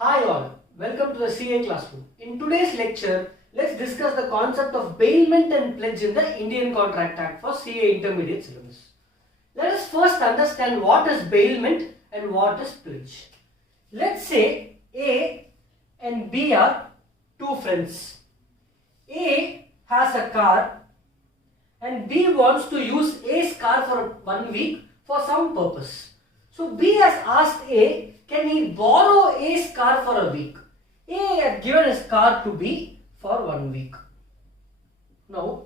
Hi all, welcome to the CA classroom. In today's lecture, let's discuss the concept of bailment and pledge in the Indian Contract Act for CA Intermediate syllabus. Let us first understand what is bailment and what is pledge. Let's say A and B are two friends. A has a car and B wants to use A's car for 1 week for some purpose. So B has asked A, can he borrow A's car for a week? A had given his car to B for 1 week. Now,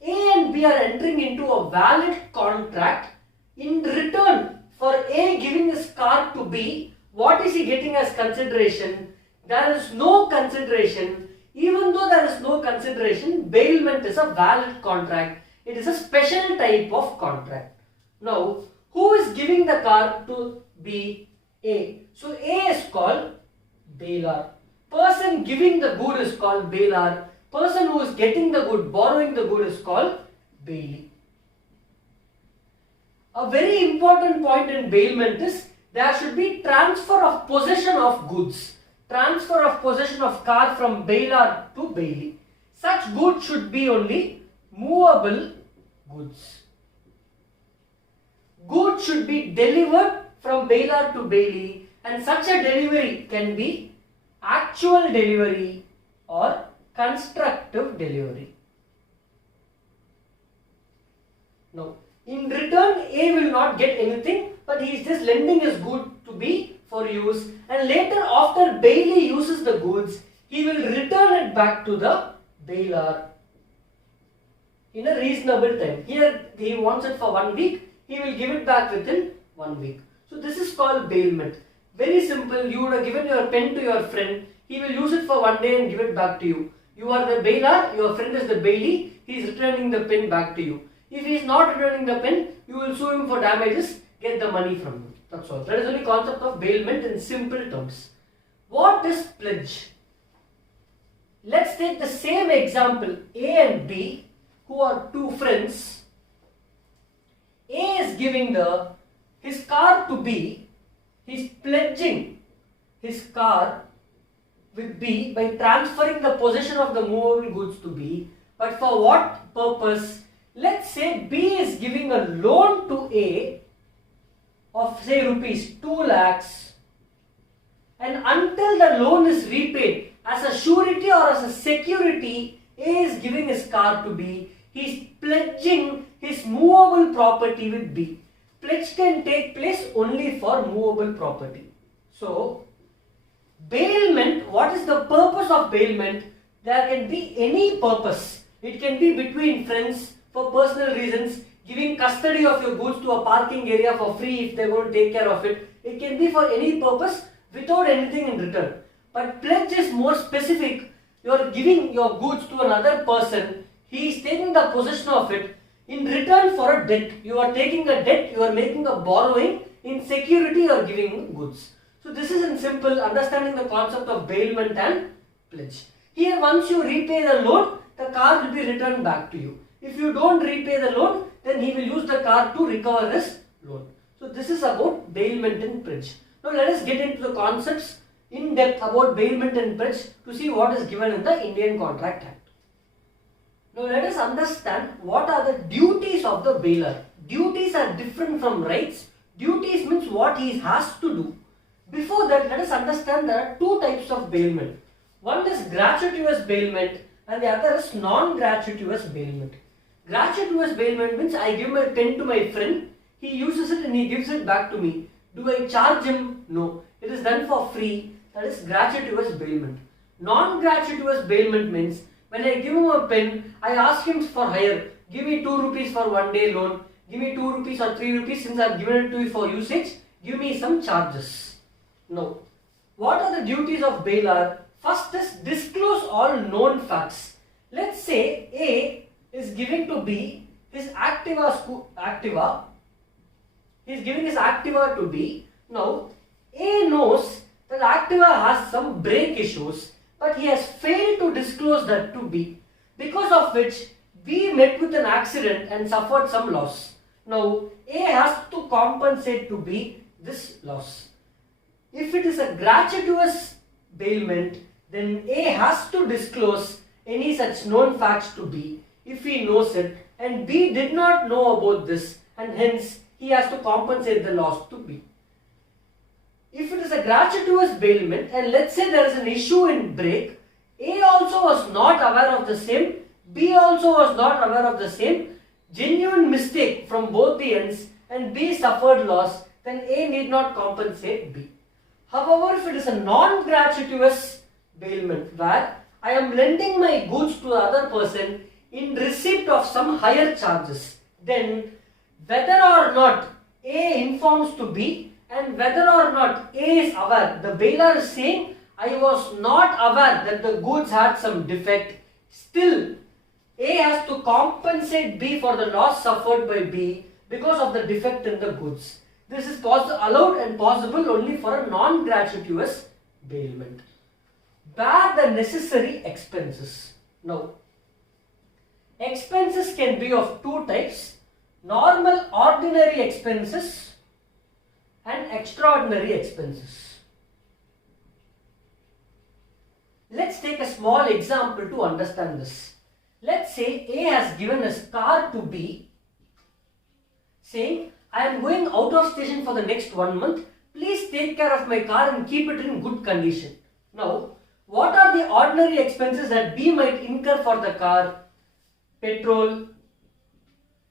A and B are entering into a valid contract. In return for A giving his car to B, what is he getting as consideration? There is no consideration. Even though there is no consideration, bailment is a valid contract. It is a special type of contract. Now, who is giving the car to B? A. So A is called bailer. Person giving the good is called bailer. Person who is getting the good, borrowing the good is called bailee. A very important point in bailment is there should be transfer of possession of goods. Transfer of possession of car from bailer to bailee. Such goods should be only movable goods. Goods should be delivered from bailer to bailee, and such a delivery can be actual delivery or constructive delivery. Now, in return, A will not get anything, but he is just lending his good to B for use, and later after bailee uses the goods, he will return it back to the bailer in a reasonable time. Here he wants it for 1 week, he will give it back within 1 week. So this is called bailment. Very simple. You would have given your pen to your friend. He will use it for 1 day and give it back to you. You are the bailer. Your friend is the bailee. He is returning the pen back to you. If he is not returning the pen, you will sue him for damages. Get the money from him. That's all. That is the only concept of bailment in simple terms. What is pledge? Let's take the same example. A and B, who are two friends. A is giving his car to B. He is pledging his car with B by transferring the possession of the movable goods to B. But for what purpose? Let's say B is giving a loan to A of say rupees 2 lakhs, and until the loan is repaid, as a surety or as a security, A is giving his car to B. He is pledging his movable property with B. Pledge can take place only for movable property. So, bailment, what is the purpose of bailment? There can be any purpose. It can be between friends for personal reasons, giving custody of your goods to a parking area for free if they are going to take care of it. It can be for any purpose without anything in return. But pledge is more specific. You are giving your goods to another person. He is taking the possession of it. In return for a debt, you are taking a debt, you are making a borrowing. In security, you are giving goods. So this is in simple understanding the concept of bailment and pledge. Here, once you repay the loan, the car will be returned back to you. If you don't repay the loan, then he will use the car to recover his loan. So this is about bailment and pledge. Now let us get into the concepts in depth about bailment and pledge to see what is given in the Indian Contract Act. Now let us understand what are the duties of the bailer. Duties are different from rights. Duties means what he has to do. Before that, let us understand there are two types of bailment. One is gratuitous bailment and the other is non-gratuitous bailment. Gratuitous bailment means I give my pen to my friend, he uses it and he gives it back to me. Do I charge him? No. It is done for free. That is gratuitous bailment. Non-gratuitous bailment means when I give him a pen, I ask him for hire. Give me 2 rupees for 1 day loan. Give me 2 rupees or 3 rupees since I have given it to you for usage. Give me some charges. Now, what are the duties of bailer? First is disclose all known facts. Let's say A is giving to B his Activa. He is giving his Activa to B. Now, A knows that Activa has some brake issues, but he has failed to disclose that to B, because of which B met with an accident and suffered some loss. Now, A has to compensate to B this loss. if it is a gratuitous bailment, then A has to disclose any such known facts to B if he knows it, and B did not know about this, and hence he has to compensate the loss to B. If it is a gratuitous bailment and let's say there is an issue in break, A also was not aware of the same, B also was not aware of the same, genuine mistake from both the ends, and B suffered loss, then A need not compensate B. However, if it is a non-gratuitous bailment where I am lending my goods to the other person in receipt of some higher charges, then whether or not A informs to B and whether or not A is aware, the bailer is saying, I was not aware that the goods had some defect, still A has to compensate B for the loss suffered by B because of the defect in the goods. This is allowed and possible only for a non-gratuitous bailment. Bear the necessary expenses. Now, expenses can be of two types: normal ordinary expenses and extraordinary expenses. Let's take a small example to understand this. Let's say A has given his car to B, saying, I am going out of station for the next 1 month. Please take care of my car and keep it in good condition. Now, what are the ordinary expenses that B might incur for the car? Petrol,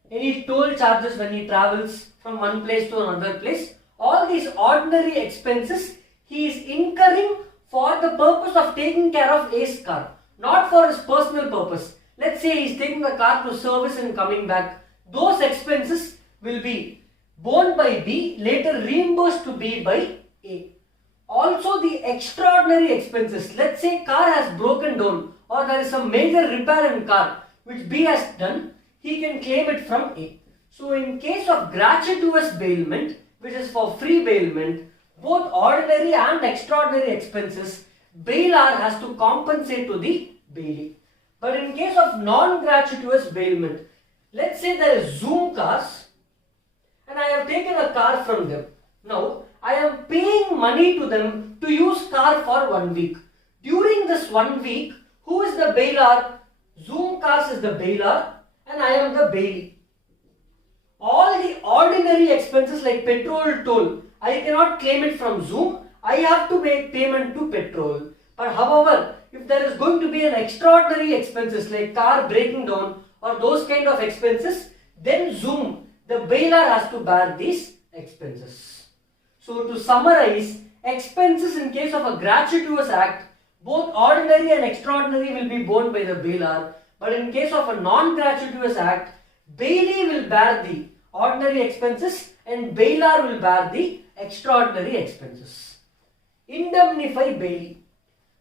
any toll charges when he travels from one place to another place. All these ordinary expenses he is incurring for the purpose of taking care of A's car, not for his personal purpose. Let's say he is taking the car to service and coming back. Those expenses will be borne by B, later reimbursed to B by A. Also the extraordinary expenses. Let's say car has broken down or there is some major repair in car which B has done, he can claim it from A. So in case of gratuitous bailment, which is for free bailment, both ordinary and extraordinary expenses, bailer has to compensate to the bailee. But in case of non-gratuitous bailment, let's say there is Zoom cars and I have taken a car from them. Now, I am paying money to them to use car for 1 week. During this 1 week, who is the bailer? Zoom cars is the bailer and I am the bailee. All the ordinary expenses like petrol toll, I cannot claim it from Zoom. I have to make payment to petrol. But however, if there is going to be an extraordinary expenses like car breaking down or those kind of expenses, then Zoom, the bailer, has to bear these expenses. So to summarize, expenses in case of a gratuitous act, both ordinary and extraordinary will be borne by the bailer, but in case of a non-gratuitous act, bailee will bear the ordinary expenses and bailer will bear the extraordinary expenses. Indemnify bailee.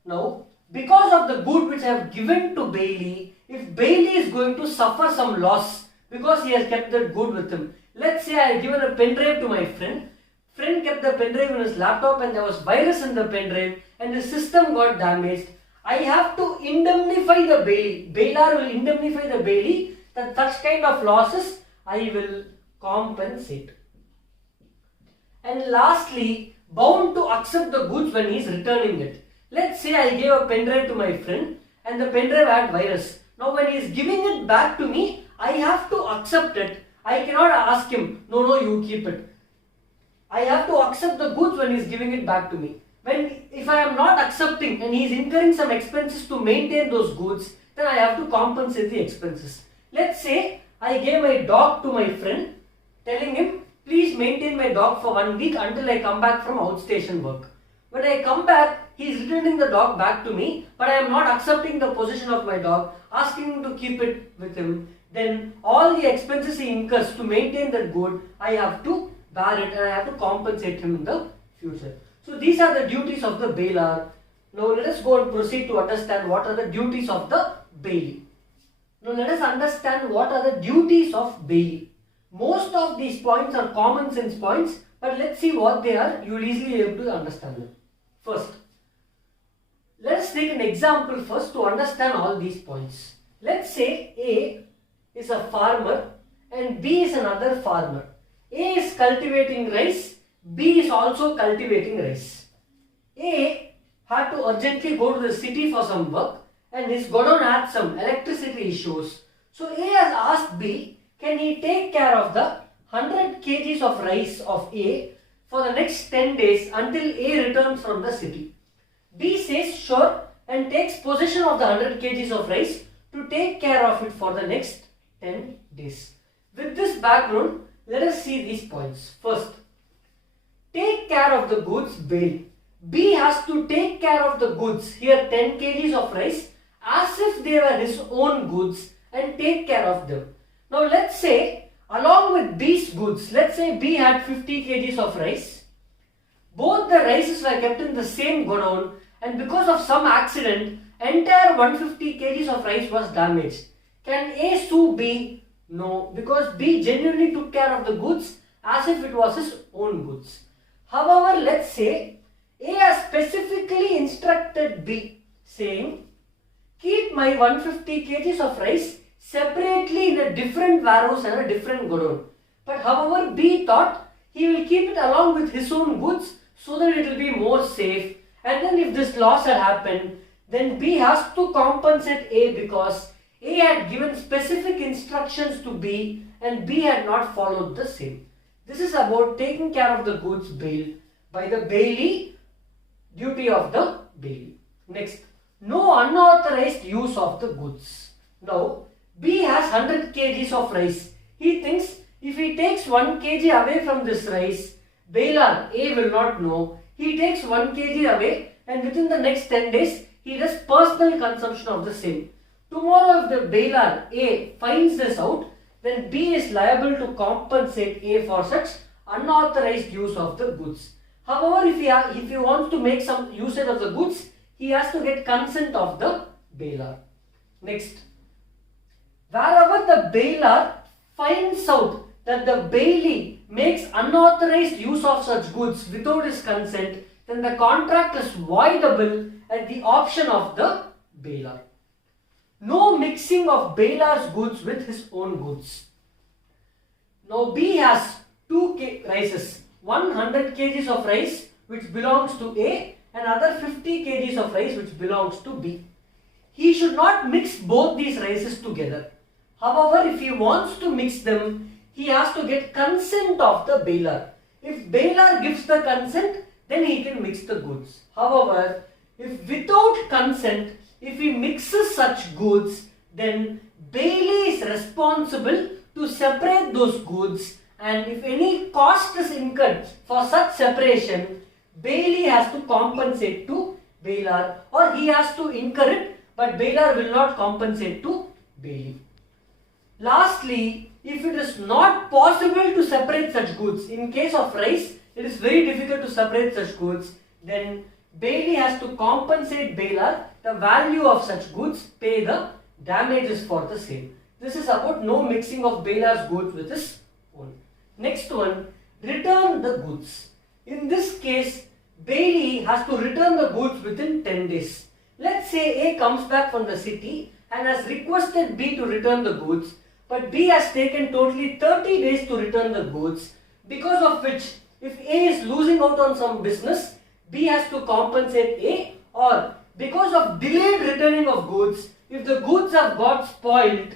Now, because of the good which I have given to bailee, if bailee is going to suffer some loss because he has kept that good with him. Let's say I have given a pen drive to my friend. Friend kept the pen drive in his laptop and there was virus in the pen drive and the system got damaged. I have to indemnify the bailee. Bailer will indemnify the bailee that such kind of losses I will compensate. And lastly, bound to accept the goods when he is returning it. Let's say I gave a pen drive to my friend and the pen drive had virus. Now when he is giving it back to me, I have to accept it. I cannot ask him, no, you keep it. I have to accept the goods when he is giving it back to me. If I am not accepting and he is incurring some expenses to maintain those goods, then I have to compensate the expenses. Let's say I gave my dog to my friend, telling him, please maintain my dog for 1 week until I come back from outstation work. When I come back, he is returning the dog back to me, but I am not accepting the possession of my dog, asking him to keep it with him. Then all the expenses he incurs to maintain that good, I have to bear it and I have to compensate him in the future. So these are the duties of the bailer. Now let us go and proceed to understand what are the duties of the bailee. Now let us understand what are the duties of bailee. Most of these points are common sense points, but let's see what they are. You will easily be able to understand them. First, let us take an example first to understand all these points. Let's say A is a farmer and B is another farmer. A is cultivating rice, B is also cultivating rice. A had to urgently go to the city for some work and his godown had some electricity issues. So A has asked B, can he take care of the 100 kgs of rice of A for the next 10 days until A returns from the city. B says sure and takes possession of the 100 kgs of rice to take care of it for the next 10 days. With this background, let us see these points. First, take care of the goods bail. B has to take care of the goods, here 10 kgs of rice, as if they were his own goods and take care of them. Now let's say, along with B's goods, let's say B had 50 kgs of rice. Both the rices were kept in the same godown and because of some accident, entire 150 kgs of rice was damaged. Can A sue B? No, because B genuinely took care of the goods as if it was his own goods. However, let's say A has specifically instructed B saying, keep my 150 kgs of rice separately in a different warehouse and a different godown. But however, B thought he will keep it along with his own goods so that it will be more safe. And then if this loss had happened, then B has to compensate A because A had given specific instructions to B and B had not followed the same. This is about taking care of the goods bail by the bailee, duty of the bailee. Next, no unauthorized use of the goods. Now, B has 100 kgs of rice. He thinks if he takes 1 kg away from this rice, bailer A will not know. He takes 1 kg away and within the next 10 days, he does personal consumption of the same. Tomorrow if the bailer A finds this out, then B is liable to compensate A for such unauthorized use of the goods. However, if he wants to make some usage of the goods, he has to get consent of the bailer. Next, wherever the bailer finds out that the bailee makes unauthorized use of such goods without his consent, then the contract is voidable at the option of the bailer. No mixing of bailer's goods with his own goods. Now B has 2 rices, 100 kgs of rice which belongs to A and other 50 kgs of rice which belongs to B. He should not mix both these rices together. However, if he wants to mix them, he has to get consent of the bailer. If bailer gives the consent, then he can mix the goods. However, if without consent, if he mixes such goods, then bailee is responsible to separate those goods, and if any cost is incurred for such separation, bailee has to compensate to bailer, or he has to incur it, but bailer will not compensate to bailee. Lastly, if it is not possible to separate such goods, in case of rice, it is very difficult to separate such goods, then bailee has to compensate bailer the value of such goods, pay the damages for the same. This is about no mixing of bailer's goods with his own. Next one, return the goods. In this case, bailee has to return the goods within 10 days. Let's say A comes back from the city and has requested B to return the goods, but B has taken totally 30 days to return the goods, because of which if A is losing out on some business, B has to compensate A, or because of delayed returning of goods, if the goods have got spoiled,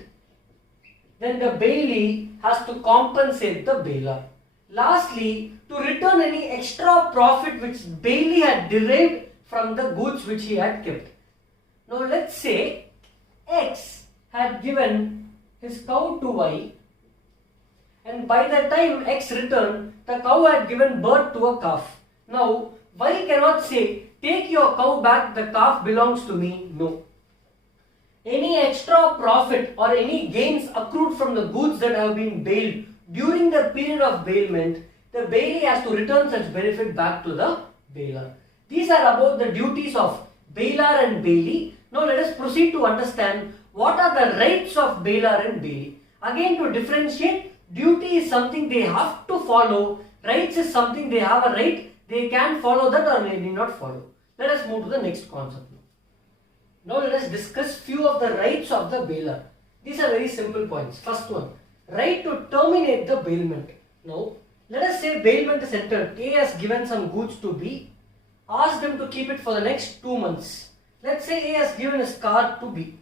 then the bailee has to compensate the bailer. Lastly, to return any extra profit which bailee had derived from the goods which he had kept. Now let's say X had given his cow to Y, and by the time X returned, the cow had given birth to a calf. Now Y cannot say, take your cow back, the calf belongs to me. No. Any extra profit or any gains accrued from the goods that have been bailed during the period of bailment, the bailee has to return such benefit back to the bailer. These are about the duties of bailer and bailee. Now let us proceed to understand what are the rights of bailer and bailee. Again, to differentiate, duty is something they have to follow, rights is something they have a right, they can follow that or may not follow. Let us move to the next concept. Now let us discuss few of the rights of the bailer. These are very simple points. First one, right to terminate the bailment. Now let us say bailment is entered. A has given some goods to B. asked them to keep it for the next 2 months. Let's say A has given his car to B.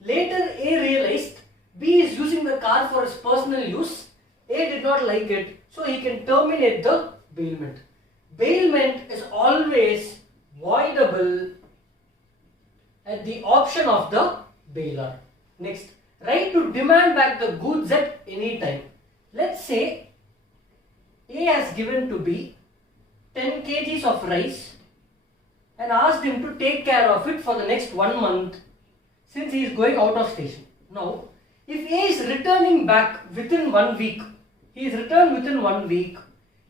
Later A realized B is using the car for his personal use. A did not like it, so he can terminate the bailment. Bailment is always voidable at the option of the bailer. Next, right to demand back the goods at any time. Let's say A has given to B 10 kgs of rice and asked him to take care of it for the next 1 month since he is going out of station. Now, if A is returning back within 1 week, he is returned within 1 week,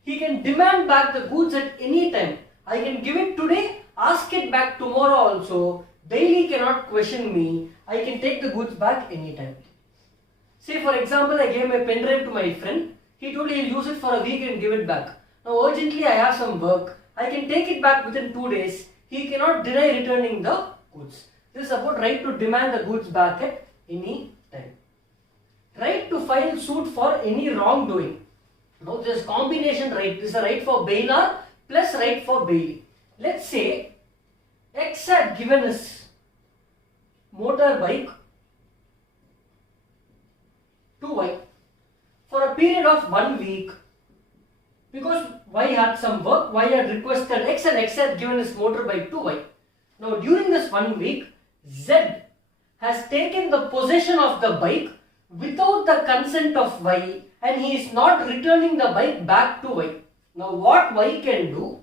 he can demand back the goods at any time. I can give it today, ask it back tomorrow also. Bailey cannot question me. I can take the goods back anytime. Say for example, I gave my pen drive to my friend. He told he'll use it for a week and give it back. Now urgently I have some work. I can take it back within 2 days. He cannot deny returning the goods. This is about right to demand the goods back at any time. Right to file suit for any wrongdoing. Now this is combination right. This is a right for bailer plus right for bailey. Let's say X had given his motorbike to Y for a period of 1 week because Y had some work. Y had requested X and X had given his motorbike to Y. Now during this 1 week, Z has taken the possession of the bike without the consent of Y and he is not returning the bike back to Y. Now what Y can do?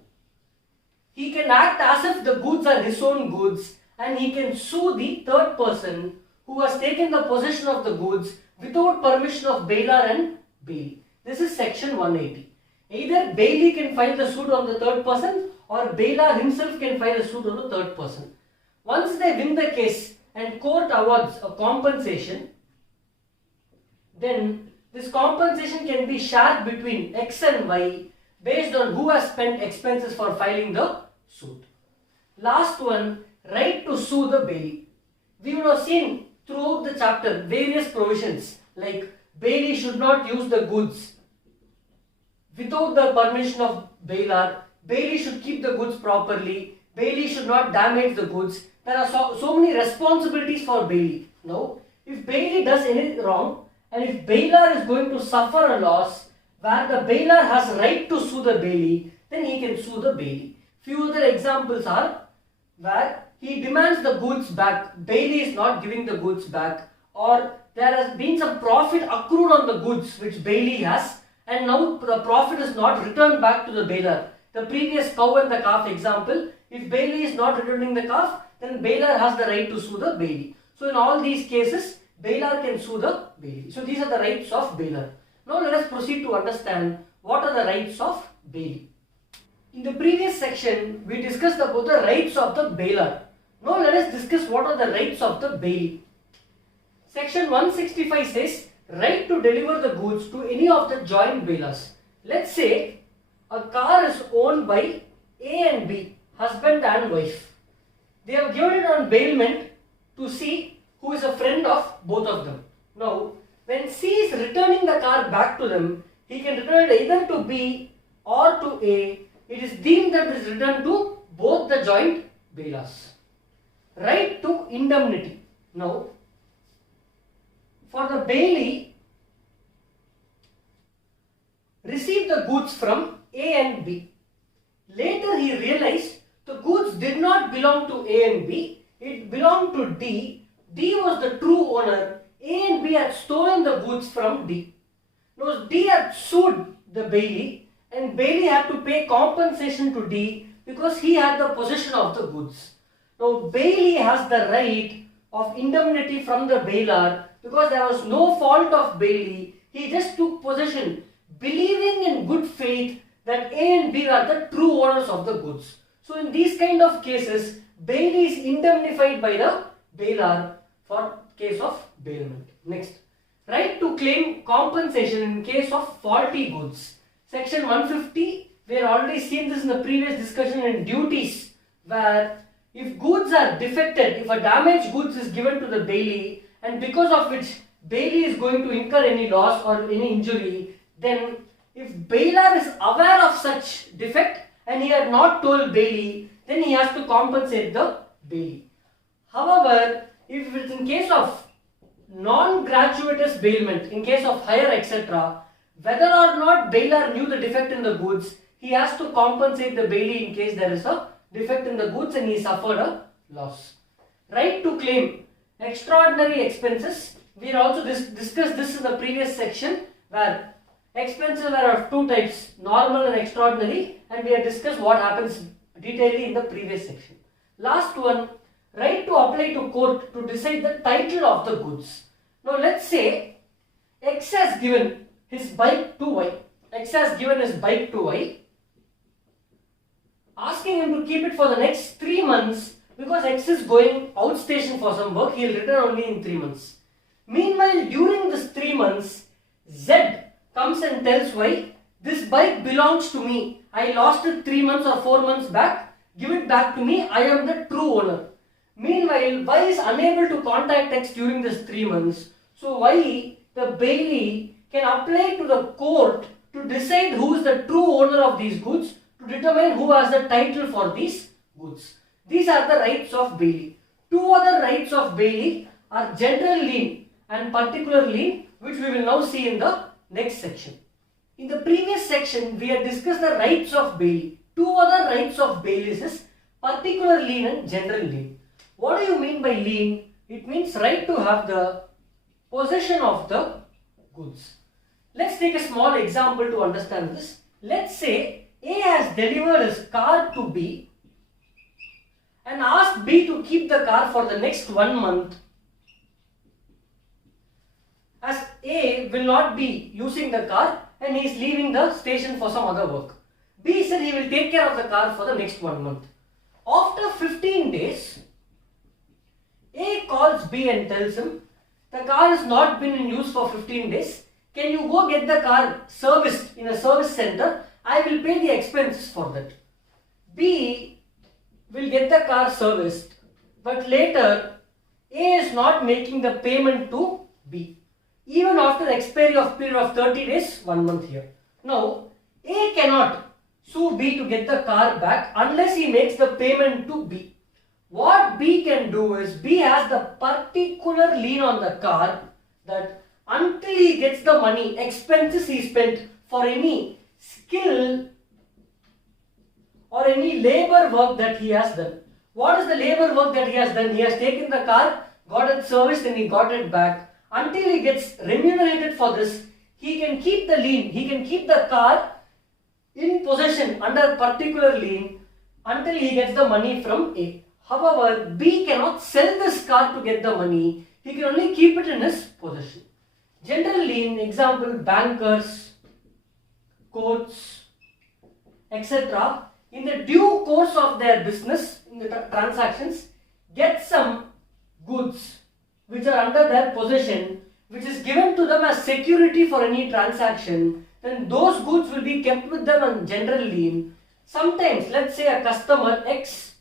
He can act as if the goods are his own goods and he can sue the third person who has taken the possession of the goods without permission of bailer and bailey. This is section 180. Either bailey can file the suit on the third person or bailer himself can file a suit on the third person. Once they win the case and court awards a compensation, then this compensation can be shared between X and Y based on who has spent expenses for filing the suit. Last one, right to sue the bailey. We would have seen throughout the chapter various provisions like bailey should not use the goods without the permission of bailer, bailey should keep the goods properly, bailey should not damage the goods. There are so many responsibilities for bailey. Now, if bailey does anything wrong and if bailer is going to suffer a loss where the bailer has right to sue the bailey, then he can sue the bailey. Few other examples are where he demands the goods back, bailey is not giving the goods back, or there has been some profit accrued on the goods which bailey has and now the profit is not returned back to the bailer. The previous cow and the calf example, if bailey is not returning the calf, then bailer has the right to sue the bailey. So in all these cases, bailer can sue the bailey. So these are the rights of bailer. Now let us proceed to understand what are the rights of bailey. In the previous section, we discussed about the rights of the bailer. Now let us discuss what are the rights of the bailey. Section 165 says, right to deliver the goods to any of the joint bailers. Let's say a car is owned by A and B, husband and wife. They have given it on bailment to C, who is a friend of both of them. Now, when C is returning the car back to them, he can return it either to B or to A. It is deemed that it is returned to both the joint bailers. Right to indemnity. Now, for the bailey, received the goods from A and B. Later he realized the goods did not belong to A and B, it belonged to D. D was the true owner. A and B had stolen the goods from D. Now D had sued the bailey and bailey had to pay compensation to D because he had the possession of the goods. Now bailey has the right of indemnity from the bailer because there was no fault of bailey. He just took possession, believing in good faith that A and B are the true owners of the goods. So in these kind of cases, bailey is indemnified by the bailer for case of bailment. Next, right to claim compensation in case of faulty goods. Section 150, we have already seen this in the previous discussion in duties, where if goods are defected, if a damaged goods is given to the bailey and because of which bailey is going to incur any loss or any injury, then if bailer is aware of such defect and he had not told Bailey, then he has to compensate the Bailey. However, if it's in case of non-gratuitous bailment, in case of hire, etc., whether or not bailer knew the defect in the goods, he has to compensate the Bailey in case there is a defect in the goods and he suffered a loss. Right to claim extraordinary expenses. We also discussed this in the previous section, where expenses are of two types, normal and extraordinary, and we have discussed what happens detailedly in the previous section. Last one, right to apply to court to decide the title of the goods. Now let's say X has given his bike to Y. X has given his bike to Y, asking him to keep it for the next 3 months because X is going outstation for some work. He will return only in 3 months. Meanwhile, during this 3 months, Z comes and tells Y, this bike belongs to me. I lost it 3 months or 4 months back. Give it back to me. I am the true owner. Meanwhile, Y is unable to contact X during this 3 months. So Y, the Bailey, can apply to the court to decide who is the true owner of these goods, to determine who has the title for these goods. These are the rights of Bailey. Two other rights of Bailey are general lien and particular lien, which we will now see in the next section. In the previous section, we had discussed the rights of Bailey. Two other rights of Bailey is particular lien and general lien. What do you mean by lien? It means right to have the possession of the goods. Let's take a small example to understand this. Let's say A has delivered his car to B and asked B to keep the car for the next 1 month, as A will not be using the car and he is leaving the station for some other work. B said he will take care of the car for the next 1 month. After 15 days, A calls B and tells him, the car has not been in use for 15 days. Can you go get the car serviced in a service center? I will pay the expenses for that. B will get the car serviced, but later A is not making the payment to B, even after the expiry of period of 30 days, 1 month here. Now, A cannot sue B to get the car back unless he makes the payment to B. What B can do is, B has the particular lien on the car that until he gets the money, expenses he spent for any skill or any labor work that he has done. What is the labor work that he has done? He has taken the car, got it serviced and he got it back. Until he gets remunerated for this, he can keep the lien, he can keep the car in possession under particular lien until he gets the money from A. However, B cannot sell this car to get the money, he can only keep it in his possession. General lien, example, bankers, courts, etc. in the due course of their business, in the transactions, get some goods which are under their possession, which is given to them as security for any transaction, then those goods will be kept with them on general lien. Sometimes, let's say a customer X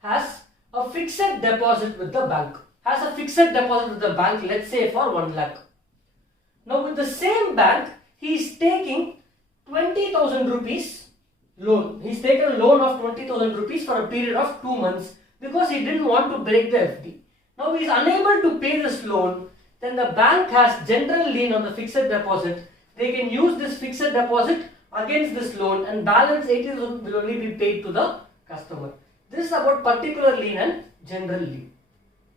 has a fixed deposit with the bank, let's say for 1 lakh. Now with the same bank, he is taking 20,000 rupees loan. He's taken a loan of 20,000 rupees for a period of 2 months because he didn't want to break the FD. Now he is unable to pay this loan, then the bank has general lien on the fixed deposit. They can use this fixed deposit against this loan and balance 80,000 will only be paid to the customer. This is about particular lien and general lien.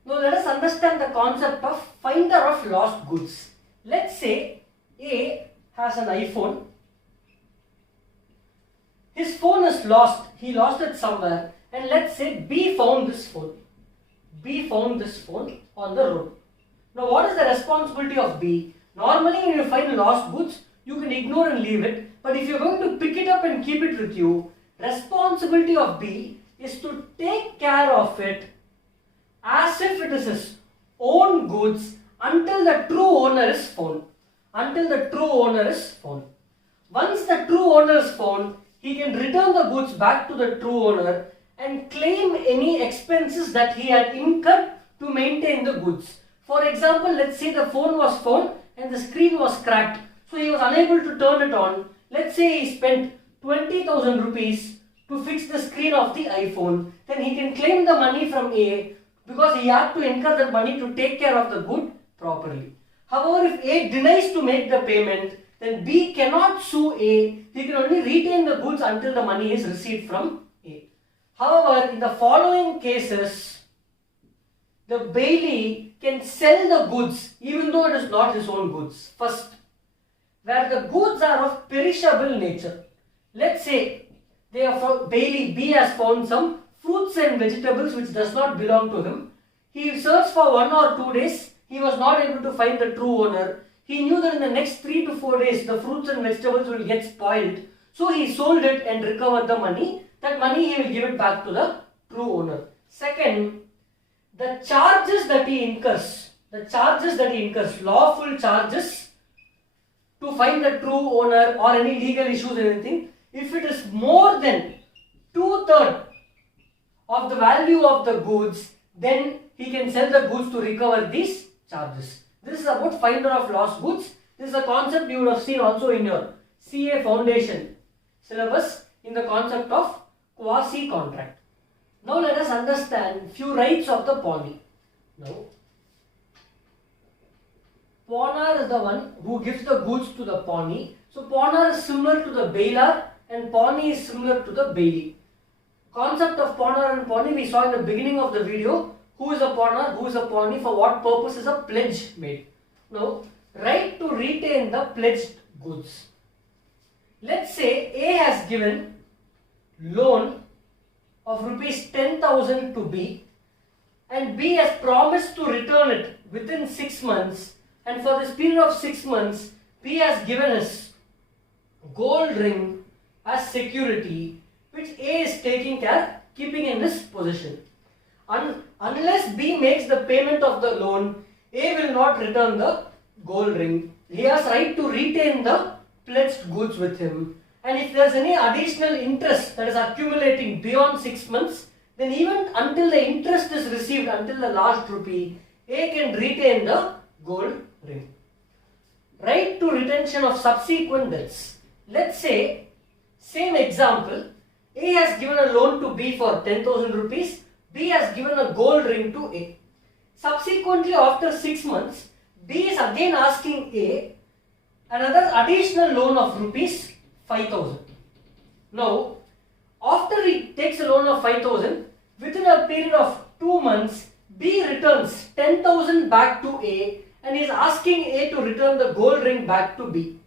Now let us understand the concept of finder of lost goods. Let's say A has an iPhone. His phone is lost. He lost it somewhere. And let's say B found this phone. B found this phone on the road. Now what is the responsibility of B? Normally when you find lost goods, you can ignore and leave it. But if you're going to pick it up and keep it with you, responsibility of B is to take care of it as if it is his own goods until the true owner is found. Once the true owner is found, he can return the goods back to the true owner and claim any expenses that he had incurred to maintain the goods. For example, let's say the phone was found and the screen was cracked, so he was unable to turn it on. Let's say he spent 20,000 rupees to fix the screen of the iPhone, then he can claim the money from A because he had to incur that money to take care of the good properly. However, if A denies to make the payment, then B cannot sue A. He can only retain the goods until the money is received from A. However, in the following cases, the bailee can sell the goods even though it is not his own goods. First, where the goods are of perishable nature. Let's say bailee B has found some fruits and vegetables which does not belong to him. He searched for 1 or 2 days. He was not able to find the true owner. He knew that in the next 3 to 4 days the fruits and vegetables will get spoiled. So he sold it and recovered the money. That money he will give it back to the true owner. Second, the charges that he incurs, lawful charges to find the true owner or any legal issues or anything, if it is more than 2/3 of the value of the goods, then he can sell the goods to recover these charges. This is about finder of lost goods. This is a concept you would have seen also in your CA foundation syllabus in the concept of quasi-contract. Now let us understand few rights of the pawnee. Now, pawner is the one who gives the goods to the pawnee. So pawner is similar to the bailer and pawnee is similar to the bailee. Concept of pawner and pawnee we saw in the beginning of the video. Who is a pawner, who is a pawnee, for what purpose is a pledge made. Now, right to retain the pledged goods. Let's say A has given loan of rupees 10,000 to B and B has promised to return it within 6 months, and for this period of 6 months B has given us gold ring as security which A is taking care, keeping in his possession. Unless B makes the payment of the loan, A will not return the gold ring. He has right to retain the pledged goods with him, and if there is any additional interest that is accumulating beyond 6 months, then even until the interest is received, until the last rupee, A can retain the gold ring. Right to retention of subsequent debts. Let's say, same example, A has given a loan to B for 10,000 rupees, B has given a gold ring to A. Subsequently, after 6 months, B is again asking A another additional loan of rupees 5,000. Now, after he takes a loan of 5,000, within a period of 2 months, B returns 10,000 back to A and is asking A to return the gold ring back to B.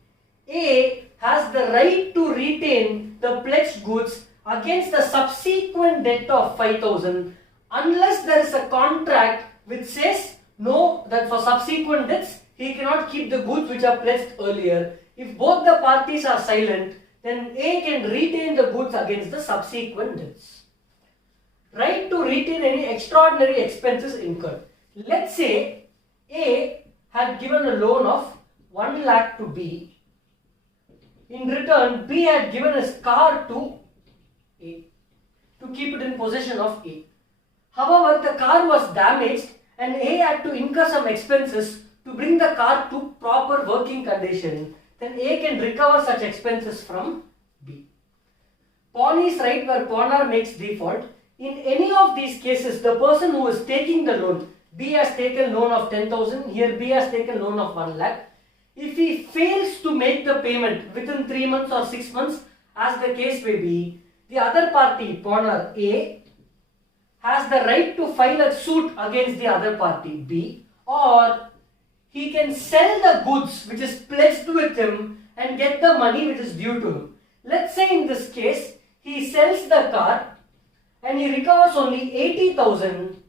A has the right to retain the pledged goods against the subsequent debt of 5,000 unless there is a contract which says no, that for subsequent debts he cannot keep the goods which are pledged earlier. If both the parties are silent, then A can retain the goods against the subsequent debts. Right to retain any extraordinary expenses incurred. Let's say A had given a loan of 1 lakh to B. In return, B had given his car to A to keep it in possession of A. However, the car was damaged and A had to incur some expenses to bring the car to proper working condition. Then A can recover such expenses from B. Pawnee's right where pawner makes default. In any of these cases, the person who is taking the loan, B has taken loan of 10,000, here B has taken loan of 1 lakh. If he fails to make the payment within 3 months or 6 months, as the case may be, the other party, pawner A, has the right to file a suit against the other party B, or he can sell the goods which is pledged with him and get the money which is due to him. Let's say in this case, he sells the car and he recovers only 80,000,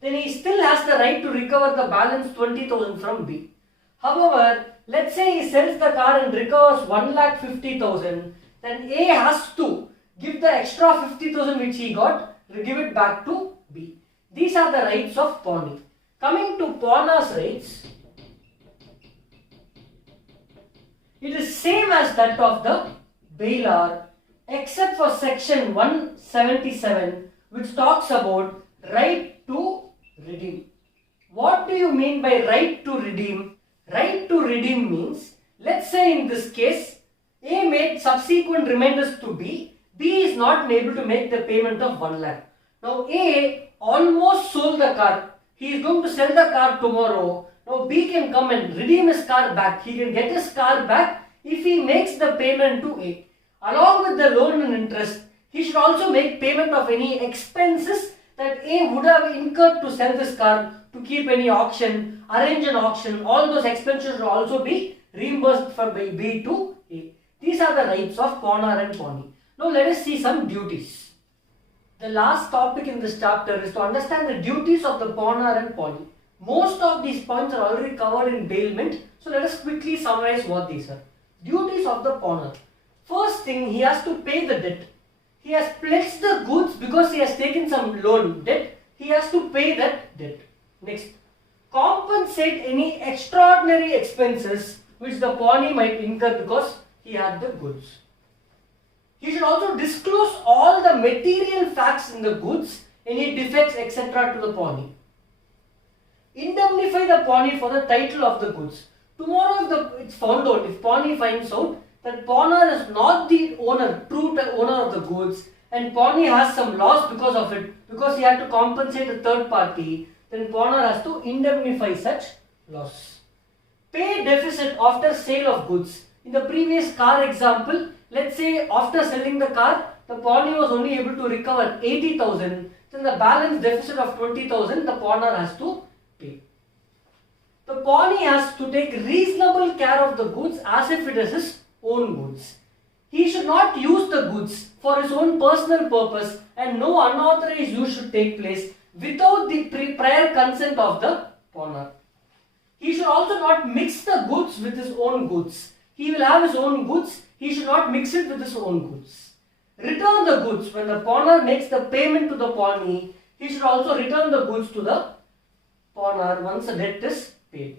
then he still has the right to recover the balance 20,000 from B. However, let's say he sells the car and recovers 1,50,000, then A has to give the extra 50,000 which he got, give it back to B. These are the rights of pawnee. Coming to pawner's rights, it is same as that of the bailer except for section 177 which talks about right to redeem. What do you mean by right to redeem? Right to redeem means, let's say in this case, A made subsequent reminders to B, B is not able to make the payment of 1 lakh. Now A almost sold the car. He is going to sell the car tomorrow. Now B can come and redeem his car back. He can get his car back if he makes the payment to A. Along with the loan and interest, he should also make payment of any expenses that A would have incurred to sell this car, to keep any auction, arrange an auction. All those expenses should also be reimbursed by B to A. These are the rights of pawner and pawnee. Now let us see some duties. The last topic in this chapter is to understand the duties of the pawner and pawnee. Most of these points are already covered in bailment, so let us quickly summarize what these are. Duties of the pawner. First thing, he has to pay the debt. He has pledged the goods because he has taken some loan debt. He has to pay that debt. Next, compensate any extraordinary expenses which the pawnee might incur because he had the goods. He should also disclose all the material facts in the goods, any defects, etc. to the pawnee. Indemnify the pawnee for the title of the goods. Tomorrow if it's found out, if pawnee finds out that pawner is not the owner, true owner of the goods, and pawnee has some loss because of it, because he had to compensate a third party, then pawner has to indemnify such loss. Pay deficit after sale of goods. In the previous car example, let's say after selling the car, the pawnee was only able to recover 80,000, then the balance deficit of 20,000 the pawner has to pay. The pawnee has to take reasonable care of the goods as if it is his own goods. He should not use the goods for his own personal purpose, and no unauthorized use should take place without the prior consent of the pawner. He should also not mix the goods with his own goods. He will have his own goods. He should not mix it with his own goods. Return the goods. When the pawner makes the payment to the pawnee, he should also return the goods to the pawner once the debt is paid.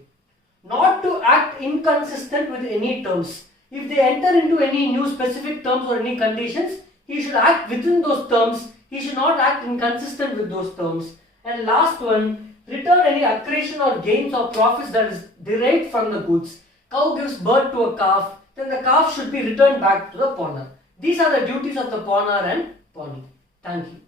Not to act inconsistent with any terms. If they enter into any new specific terms or any conditions, he should act within those terms. He should not act inconsistent with those terms. And last one, return any accretion or gains or profits that is derived from the goods. Cow gives birth to a calf, then the calf should be returned back to the pawner. These are the duties of the pawner and pawnee. Thank you.